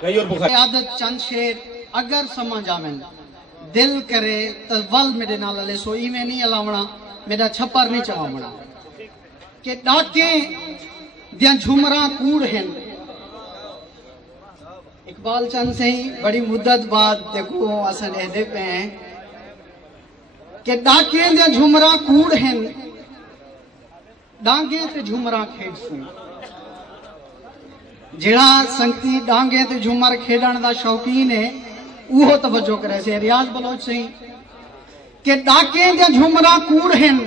आदत चंद शेर अगर समझ आवन दिल करे तो वल मेरे नाल ले सो इवें नहीं अलावना मेरा छप्पर नहीं चवावना के डाके दियां झुमरा कूड़ हैं। इकबाल चंद से ही बड़ी मुद्दत बाद देखो असन एहदे पे हैं के डाके दियां झुमरा कूड़ हैं डांगे ते झुमरा खेड सू जिहड़ा संगती डांगे ते झुमर खेडण दा शौकीन है उहो तवज्जो करे से रियाज बलोच से के डाके दियां झुमरा कूड़ हैं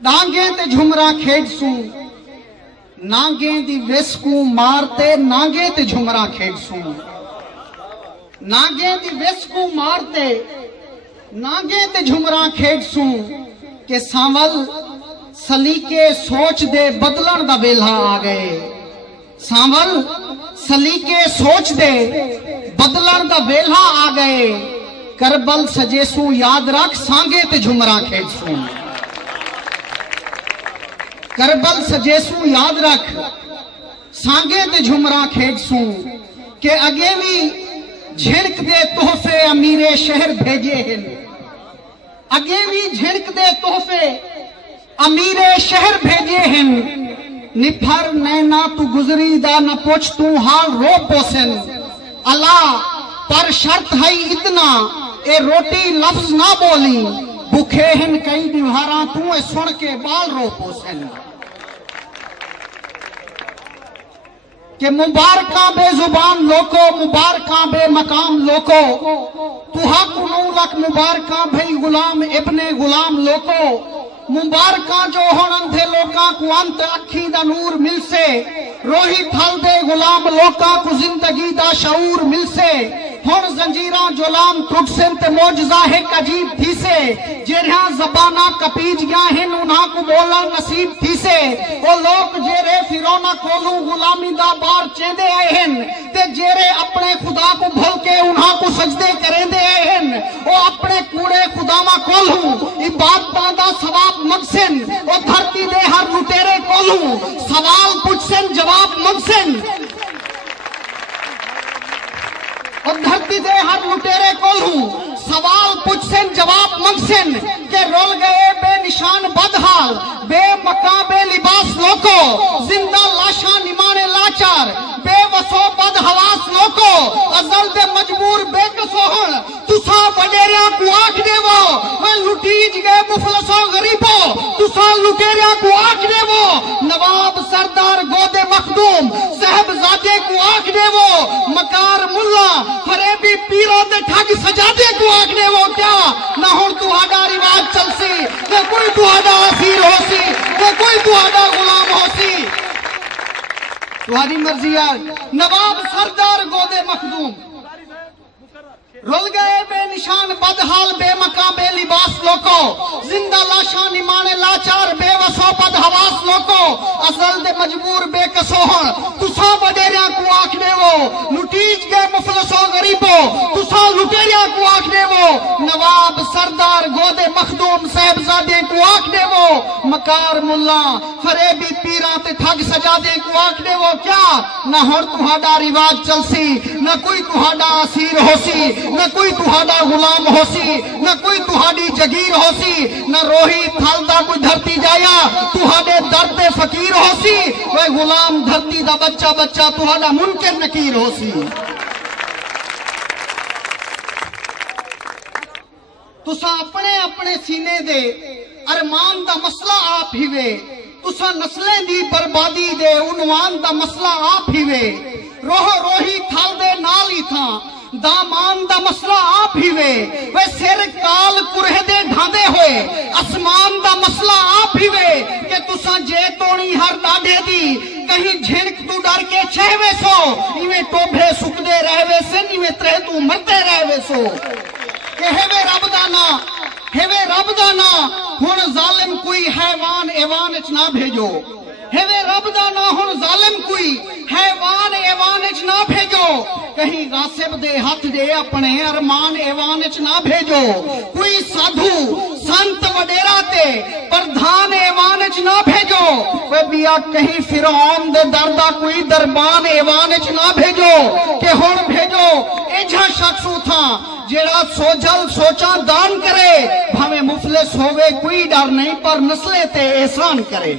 डांगे ते झुमरा खेड सू नांगे दी वेसकू मारते नांगे ते झुमरा खेड सू नांगे दी वेसकू मारते नांगे ते झुमरा खेड सू के सांवल सलीके सोच दे बदलण दा वेला आ गए सांवल सलीके सोच दे बदलण दा वेला आ गए करबल सजेसू याद रख सांगे ते झुमरा खेड सू करबल सजेसू याद रख सांगे ते झुमरा खेड सू के अगे भी झिड़क दे तोहफे अमीरे शहर भेजे हैं अगे भी झिड़क दे तोहफे अमीरे शहर भेजे हैं निफर नैना तू गुजरी दा न पूछ तू हाल रो पोसन अला पर शर्त है इतना ए रोटी लफ्ज ना बोली भूखे हैं कई दीवारा तू ए सुन के बाल रो पोसन के मुबारका बेजुबान लोको मुबारका बेमकाम लोको तुहा कुनू लक मुबारका भई गुलाम इब्ने गुलाम लोको मुबारका जो होन अंधे लोका को अंत अखी दा नूर मिल से रोही फल दे गुलाम लोका को जिंदगी दा शऊर मिल से हुन जंजीरा जुलाम टूट से ते मौजजा है अजीब थी से जेरा जबाना कपीज गया है उन्हा को बोला नसीब थी से ओ लोग जेरे फिरौना कोलू गुलामी दा बार चेंदे आए हैं ते जेरे अपने खुदा को भूल के उन्हा को सजदे करेंदे आए हैं ओ अपने कूड़े खुदावा कोलू इबादतां दा सवाब मंगसन ओ धरती दे हर लुटेरे कोलू सवाल पूछसन जवाब मंगसन और धरती दे हर लुटेरे कोलू सवाल पूछसन जवाब मंगसन के रोल गए बेनिशान बदहाल बेमका बेलिबास लोको जिंदा लाशा निमाने लाचार बेवसो बदहवास लोको अजल दे मजबूर बेकसोहन तुसा वडेरिया को आख देवो मैं लुटीज गए मुफलसो गरीबो तुसा लुटेरिया को आख देवो नवाब सरदार गोदे मखदूम साहबजादे को आख देवो मकार मुल्ला फरेबी पीरो दे ठग सजादे को आख देवो क्या ना हुन तुहाडा रिवाज चलसी ना कोई तुहाडा असीर होसी ना कोई तुहाडा गुलाम होसी तुम्हारी मर्जी यार नवाब सरदार गोदे मखदूम रुल गए बेनिशान बदहाल बेमका बेलिबास लोको जिंदा लाशा निमाने लाचार बेवसो बदहवास लोको असल दे मजबूर बेकसोहन तुसा वडेरिया को आख देवो लुटीज गए मुफलसो गरीबो तुसा लुटेरिया को आख देवो नवाब सरदार गोदे मखदूम साहबजादे को आख देवो मकार मुल्ला फरेबी पीरा ते ठग सजादे को आख देवो क्या ना हुन तुहाडा रिवाज चलसी ना कोई तुहाडा असीर होसी न कोई तुहाडा गुलाम होसी न कोई तुहाडी जगीर होसी न रोही थालदा कोई धरती जाया तुहाडे दर पे फकीर होसी कोई गुलाम धरती दा बच्चा बच्चा तुहाडा मुनकर नकीर होसी तुसा अपने अपने सीने दे अरमान दा मसला आप ही वे तुसा नस्लें दी बर्बादी दे उन्वान दा मसला आप ही वे रोह रोही थाल दे नाल ही था दामान दा मसला आप ही वे सिर काल कुरह दे ढांदे हुए आसमान दा मसला आप ही वे के तुसा जे तोणी हर डाढे दी कहीं झिड़क तू डर के छहवे सो इवें टोभे सुकदे रहवे से इवें त्रे तू मरते रहवे सो के हेवे रब दा ना हेवे रब दा ना हुन जालिम कोई हैवान एवान च ना भेजो हेवे रब दा ना हुन जालिम कोई हैवान एवान च ना भेजो कहीं गासिब दे हाथ दे अपने अरमान एवान च ना भेजो कोई साधु संत वडेरा ते प्रधान ऐवान च ना भेजो वे बिया कहीं फिरौन दे दरदा कोई दरबान ऐवान च ना भेजो के हुण भेजो एझा शख्स था जेड़ा सोजल सोचा दान करे भावे मुफलिस होवे कोई डर नहीं पर नस्ले ते एहसान करे।